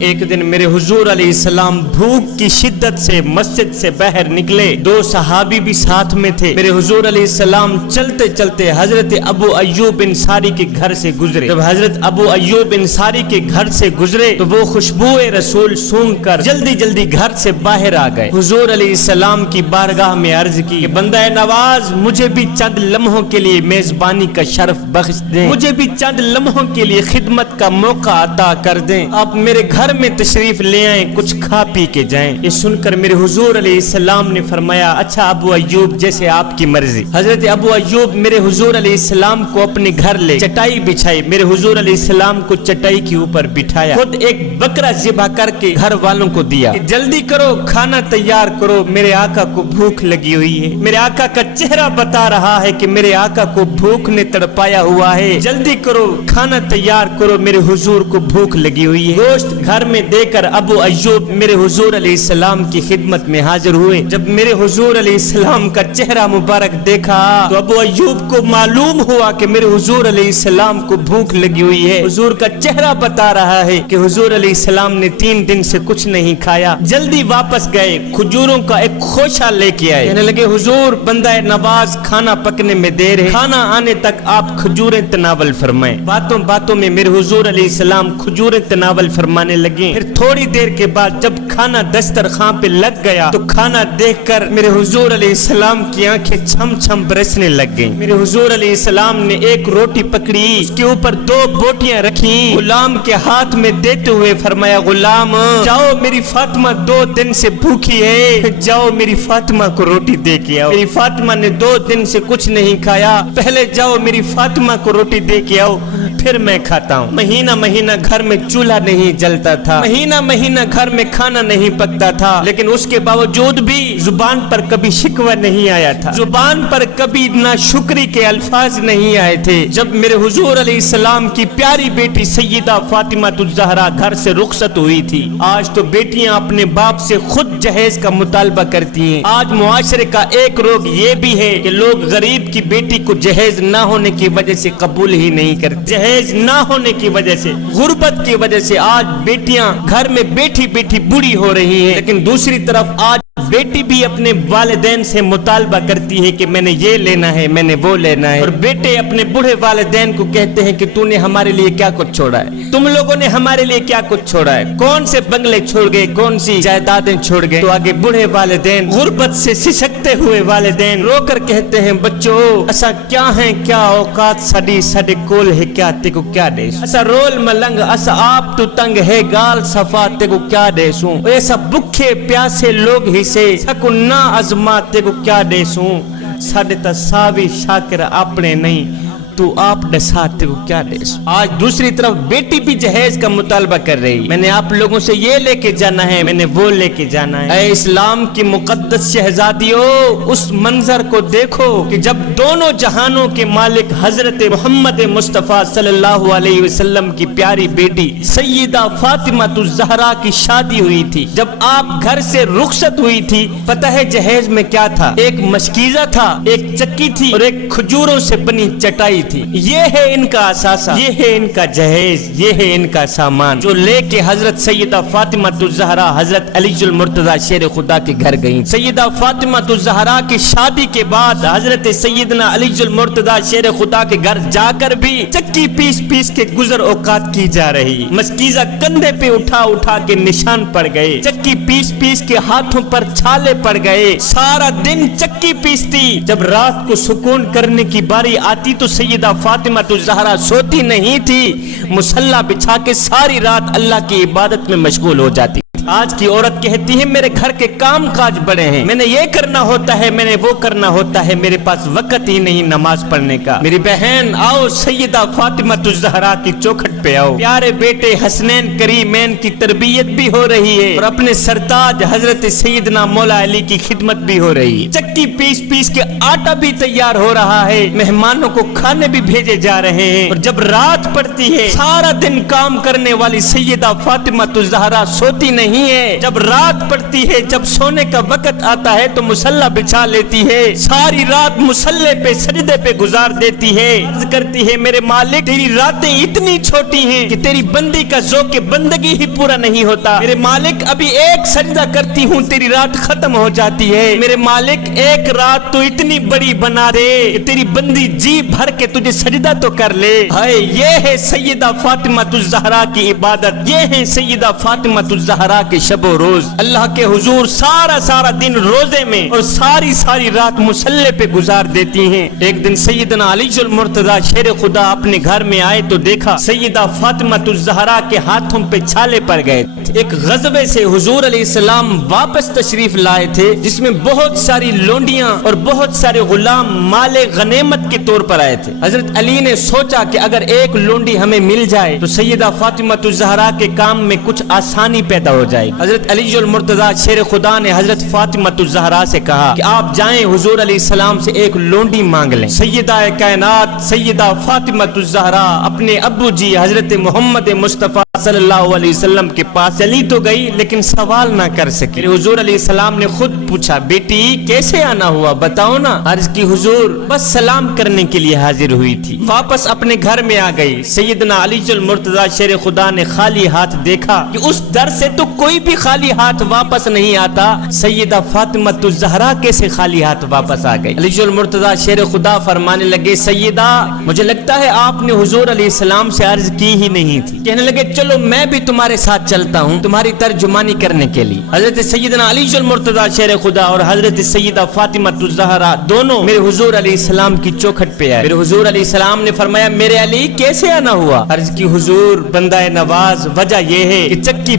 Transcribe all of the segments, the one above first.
ایک دن میرے حضور علیہ السلام بھوک کی شدت سے مسجد سے باہر نکلے، دو صحابی بھی ساتھ میں تھے۔ میرے حضور علیہ السلام چلتے چلتے حضرت ابو ایوب انصاری کے گھر سے گزرے۔ جب حضرت ابو ایوب انصاری کے گھر سے گزرے تو وہ خوشبو رسول سونگ کر جلدی جلدی گھر سے باہر آ گئے۔ حضور علیہ السلام کی بارگاہ میں عرض کی کہ بندہ نواز مجھے بھی چند لمحوں کے لیے میزبانی کا شرف بخش دیں، مجھے بھی چند لمحوں کے لیے خدمت کا موقع عطا کر دیں، آپ میرے گھر میں تشریف لے آئیں، کچھ کھا پی کے جائیں۔ یہ سن کر میرے حضور علیہ السلام نے فرمایا اچھا ابو ایوب جیسے آپ کی مرضی۔ حضرت ابو ایوب میرے حضور علیہ السلام کو اپنے گھر لے چٹائی بچھائی، میرے حضور علیہ السلام کو چٹائی کے اوپر بٹھایا، خود ایک بکرا ذبح کر کے گھر والوں کو دیا کہ جلدی کرو کھانا تیار کرو، میرے آقا کو بھوک لگی ہوئی ہے۔ میرے آقا کا چہرہ بتا رہا ہے کہ میرے آقا کو بھوک نے تڑپایا ہوا ہے، جلدی کرو کھانا تیار کرو، میرے حضور کو بھوک لگی ہوئی ہے۔ گوشت گھر میں دے کر ابو ایوب میرے حضور علیہ السلام کی خدمت میں حاضر ہوئے۔ جب میرے حضور علیہ السلام کا چہرہ مبارک دیکھا تو ابو ایوب کو معلوم ہوا کہ میرے حضور علیہ السلام کو بھوک لگی ہوئی ہے۔ حضور کا چہرہ بتا رہا ہے کہ حضور علیہ السلام نے 3 دن سے کچھ نہیں کھایا۔ جلدی واپس گئے، کھجوروں کا ایک خوشہ لے کے آئے، کہنے لگے حضور بندہ نواز کھانا پکنے میں دیر ہے، کھانا آنے تک آپ کھجوریں تناول فرمائیں۔ باتوں باتوں میں میرے حضور علیہ السلام کھجوریں تناول فرمانے لگے۔ پھر تھوڑی دیر کے بعد جب کھانا دسترخوان پہ لگ گیا تو کھانا دیکھ کر میرے حضور علیہ السلام کی آنکھیں چھم چھم برسنے لگ گئیں۔ میرے حضور علیہ السلام نے ایک روٹی پکڑی، اس کے اوپر 2 بوٹیاں رکھی، غلام کے ہاتھ میں دیتے ہوئے فرمایا غلام جاؤ میری فاطمہ 2 دن سے بھوکی ہے، جاؤ میری فاطمہ کو روٹی دے کے آؤ، میری فاطمہ نے 2 دن سے کچھ نہیں کھایا، پہلے جاؤ میری فاطمہ کو روٹی دے کے آؤ پھر میں کھاتا ہوں۔ مہینہ مہینہ گھر میں چولہا نہیں جلتا تھا، مہینہ مہینہ گھر میں کھانا نہیں پکتا تھا، لیکن اس کے باوجود بھی زبان پر کبھی شکوہ نہیں آیا تھا، زبان پر کبھی ناشکری کے الفاظ نہیں آئے تھے۔ جب میرے حضور علیہ السلام کی پیاری بیٹی سیدہ فاطمہ الزہرا گھر سے رخصت ہوئی تھی، آج تو بیٹیاں اپنے باپ سے خود جہیز کا مطالبہ کرتی ہیں۔ آج معاشرے کا ایک روگ یہ بھی ہے کہ لوگ غریب کی بیٹی کو جہیز نہ ہونے کی وجہ سے قبول ہی نہیں کرتے، جہیز نہ ہونے کی وجہ سے، غربت کی وجہ سے آج بیٹیاں گھر میں بیٹھی بیٹھی بوڑھی ہو رہی ہیں، لیکن دوسری طرف آج بیٹی بھی اپنے والدین سے مطالبہ کرتی ہے کہ میں نے یہ لینا ہے، میں نے وہ لینا ہے، اور بیٹے اپنے بوڑھے والدین کو کہتے ہیں کہ تو نے ہمارے لیے کیا کچھ چھوڑا ہے، تم لوگوں نے ہمارے لیے کیا کچھ چھوڑا ہے، کون سے بنگلے چھوڑ گئے، کون سی جائیدادیں چھوڑ گئے۔ تو آگے بوڑھے والدین، غربت سے سسکتے ہوئے والدین رو کر کہتے ہیں بچوں اسا کیا ہیں، کیا اوقات ساڈے کول ہے، کیا تے کو کیا دے اسا رول ملنگ، اسا آپ تو تنگ ہے گال صفا تے کو کیا دے سوں، ایسا بکھے پیاسے لوگ ہی سے سکو نہ ازمات تے کو کیا دے سوں، ساڈے تا ساوی شاکر اپنے نہیں تو آپ ڈساتے کو کیا دے سو۔ آج دوسری طرف بیٹی بھی جہیز کا مطالبہ کر رہی، میں نے آپ لوگوں سے یہ لے کے جانا ہے، میں نے وہ لے کے جانا ہے۔ اے اسلام کی مقدس شہزادیوں، اس منظر کو دیکھو کہ جب دونوں جہانوں کے مالک حضرت محمد مصطفیٰ صلی اللہ علیہ وسلم کی پیاری بیٹی سیدہ فاطمہ الزہرا کی شادی ہوئی تھی، جب آپ گھر سے رخصت ہوئی تھی، پتہ ہے جہیز میں کیا تھا؟ ایک مشکیزہ تھا، ایک چکی تھی اور ایک کھجوروں سے بنی چٹائی تھی۔ یہ ہے ان کا اثاثہ، یہ ہے ان کا جہیز، یہ ہے ان کا سامان جو لے کے حضرت سیدہ فاطمہ الزہرا حضرت علی المرتضی شیر خدا کے گھر گئیں۔ سیدہ فاطمہ الزہرا کی شادی کے بعد حضرت سیدنا علی المرتضی شیر خدا کے گھر جا کر بھی چکی پیس پیس کے گزر اوقات کی جا رہی، مشکیزہ کندھے پہ اٹھا اٹھا کے نشان پڑ گئے، چکی پیس پیس کے ہاتھوں پر چھالے پڑ گئے، سارا دن چکی پیستی، جب رات کو سکون کرنے کی باری آتی تو سیدہ فاطمہ الزہرا سوتی نہیں تھی، مصلی بچھا کے ساری رات اللہ کی عبادت میں مشغول ہو جاتی۔ آج کی عورت کہتی ہے میرے گھر کے کام کاج بڑے ہیں، میں نے یہ کرنا ہوتا ہے، میں نے وہ کرنا ہوتا ہے، میرے پاس وقت ہی نہیں نماز پڑھنے کا۔ میری بہن آؤ سیدہ فاطمہ الزہرا کی چوکھٹ پہ آؤ، پیارے بیٹے حسنین کریمین کی تربیت بھی ہو رہی ہے اور اپنے سرتاج حضرت سیدنا مولا علی کی خدمت بھی ہو رہی ہے، چکی پیس پیس کے آٹا بھی تیار ہو رہا ہے، مہمانوں کو کھانے بھی بھیجے جا رہے ہیں، اور جب رات پڑتی ہے سارا دن کام کرنے والی سیدہ فاطمہ الزہرا سوتی نہیں نہیں ہے. جب رات پڑتی ہے, جب سونے کا وقت آتا ہے تو مصلی بچھا لیتی ہے, ساری رات مصلی پہ سجدے پہ گزار دیتی ہے. عرض کرتی ہے میرے مالک تیری راتیں اتنی چھوٹی ہیں کہ تیری بندی کا ذوق بندگی ہی پورا نہیں ہوتا. میرے مالک ابھی ایک سجدہ کرتی ہوں تیری رات ختم ہو جاتی ہے. میرے مالک ایک رات تو اتنی بڑی بنا دے کہ تیری بندی جی بھر کے تجھے سجدہ تو کر لے. ہائے یہ ہے سیدہ فاطمہ الزہرا کی عبادت, یہ ہے سیدہ فاطمہ الزہرا کے شب و روز. اللہ کے حضور سارا دن روزے میں اور ساری رات مصلی پہ گزار دیتی ہیں. ایک دن سیدنا علی المرتضی شیر خدا اپنے گھر میں آئے تو دیکھا سیدہ فاطمہ الزہرا کے ہاتھوں پہ چھالے پڑ گئے. ایک غزوے سے حضور علیہ السلام واپس تشریف لائے تھے جس میں بہت ساری لونڈیاں اور بہت سارے غلام مال غنیمت کے طور پر آئے تھے. حضرت علی نے سوچا کہ اگر ایک لونڈی ہمیں مل جائے تو سیدہ فاطمہ الزہرا کے کام میں کچھ آسانی پیدا ہو جائے. حضرت علی المرتضی شیر خدا نے حضرت فاطمہ الزہرا سے کہا کہ آپ جائیں حضور علیہ السلام سے ایک لونڈی مانگ لیں. سیدہ کائنات سیدہ فاطمہ الزہرا اپنے ابو جی حضرت محمد مصطفیٰ صلی اللہ علیہ وسلم کے پاس چلی تو گئی لیکن سوال نہ کر سکی. حضور علیہ السلام نے خود پوچھا بیٹی کیسے آنا ہوا بتاؤ نا. عرض کی حضور بس سلام کرنے کے لیے حاضر ہوئی تھی. واپس اپنے گھر میں آ گئی. سیدنا علی المرتضی شیر خدا نے خالی ہاتھ دیکھا کہ اس در سے تو کوئی بھی خالی ہاتھ واپس نہیں آتا, سیدہ فاطمہ الزہرا کیسے خالی ہاتھ واپس آ گئی. علی المرتضی شیر خدا فرمانے لگے سیدہ مجھے لگتا ہے آپ نے حضور علیہ السلام سے عرض کی ہی نہیں تھی. کہنے لگے چلو میں بھی تمہارے ساتھ چلتا ہوں تمہاری ترجمانی کرنے کے لیے. حضرت سیدنا علی المرتضی شیر خدا اور حضرت سیدہ فاطمہ الزہرا دونوں میرے حضور علیہ السلام کی چوکھٹ پہ آئے. میرے حضور علیہ السلام نے فرمایا میرے علی کیسے آنا ہوا. عرض کی حضور بندہ نواز وجہ یہ ہے کہ چکی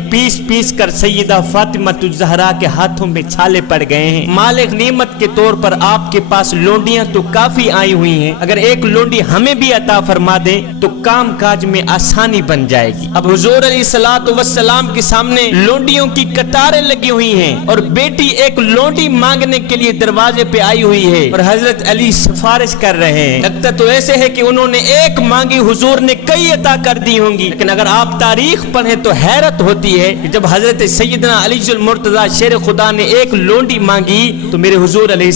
پیس کر سیدہ فاطمہ الزہرا کے ہاتھوں میں چھالے پڑ گئے ہیں. مال غنیمت کے طور پر آپ کے پاس لونڈیاں تو کافی آئی ہوئی ہیں, اگر ایک لونڈی ہمیں بھی عطا فرما دیں تو کام کاج میں آسانی بن جائے گی. اب حضور علیہ السلام کے سامنے لونڈیوں کی قطاریں لگی ہوئی ہیں اور بیٹی ایک لونڈی مانگنے کے لیے دروازے پہ آئی ہوئی ہے اور حضرت علی سفارش کر رہے ہیں. لگتا تو ایسے ہے کہ انہوں نے ایک مانگی حضور نے کئی عطا کر دی ہوں گی, لیکن اگر آپ تاریخ پڑھیں تو حیرت ہوتی ہے کہ جب حضرت سیدنا علی المرتضی شیر خدا نے ایک لونڈی مانگی تو میرے حضور علیہ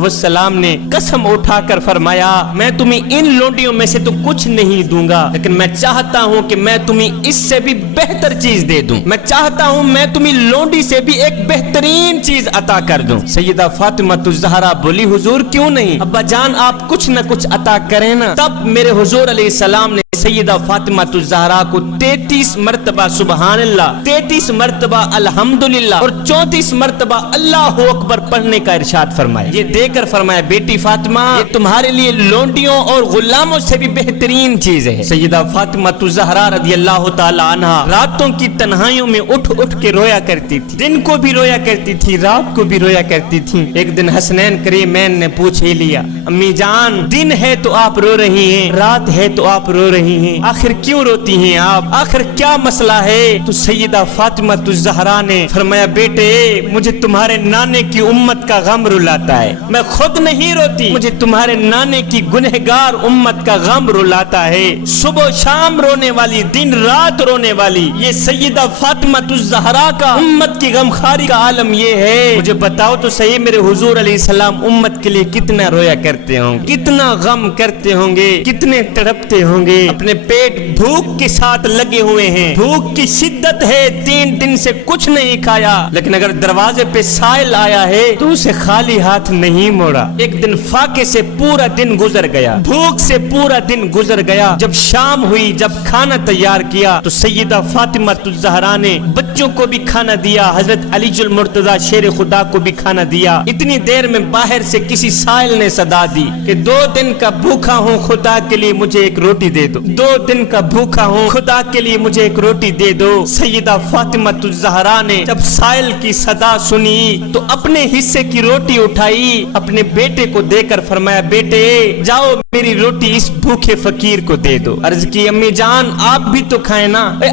السلام نے قسم اٹھا کر فرمایا میں تمہیں ان لونڈیوں میں سے تو کچھ نہیں دوں گا, لیکن میں چاہتا ہوں کہ میں تمہیں اس سے بھی بہتر چیز دے دوں. میں چاہتا ہوں میں تمہیں لونڈی سے بھی ایک بہترین چیز عطا کر دوں. سیدہ فاطمہ الزہرا بولی حضور کیوں نہیں, ابا جان آپ کچھ نہ کچھ عطا کریں نا. تب میرے حضور علیہ السلام نے سیدہ فاطمہ الزہرا کو 33 مرتبہ سبحان اللہ, 33 مرتبہ الحمدللہ اور 34 مرتبہ اللہ اکبر پڑھنے کا ارشاد فرمایا. یہ دے کر فرمایا بیٹی فاطمہ یہ تمہارے لیے لونڈیوں اور غلاموں سے بھی بہترین چیز ہے. سیدہ فاطمہ الزہرا رضی اللہ تعالی عنہا راتوں کی تنہائیوں میں اٹھ کے رویا کرتی تھی. دن کو بھی رویا کرتی تھی, رات کو بھی رویا کرتی تھی. ایک دن حسنین کریمین نے پوچھ ہی لیا امی جان دن ہے تو آپ رو رہی ہیں, رات ہے تو آپ رو رہی ہیں, آخر کیوں روتی ہیں آپ, آخر کیا مسئلہ ہے. تو سیدہ فاطمہ الزہرا نے فرمایا بیٹے مجھے تمہارے نانے کی امت کا غم رلاتا ہے, میں خود نہیں روتی, مجھے تمہارے نانے کی گنہگار امت کا غم رلاتا ہے. صبح شام رونے والی, دن رات رونے والی یہ سیدہ فاطمہ الزہرا کا امت کی غمخاری کا عالم یہ ہے. مجھے بتاؤ تو صحیح میرے حضور علیہ السلام امت کے لیے کتنا رویا کرتے ہوں گے, کتنا غم کرتے ہوں گے, کتنے تڑپتے ہوں گے. اپنے پیٹ بھوک کے ساتھ لگے ہوئے ہیں, بھوک کی شدت ہے, 3 دن سے کچھ نہیں کھایا, لیکن اگر دروازے پہ سائل آیا ہے تو اسے خالی ہاتھ نہیں موڑا. ایک دن فاقے سے پورا دن گزر گیا, بھوک سے پورا دن گزر گیا. جب شام ہوئی, جب کھانا تیار کیا تو سیدہ فاطمہ الزہرا نے بچوں کو بھی کھانا دیا, حضرت علی المرتضی شیر خدا کو بھی کھانا دیا. اتنی دیر میں باہر سے کسی سائل نے صدا دی کہ 2 دن کا بھوکا ہوں خدا کے لیے مجھے ایک روٹی دے دو, 2 دن کا بھوکا ہوں خدا کے لیے مجھے ایک روٹی دے دو. سیدہ فاطمہ الزہرا نے جب سائل کی صدا سنی تو اپنے حصے کی روٹی اٹھائی, اپنے بیٹے کو دے کر فرمایا بیٹے جاؤ میری روٹی اس بھوکے فقیر کو دے دو. عرض کی امی جان آپ بھی تو کھائیں نا.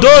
2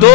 2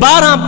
12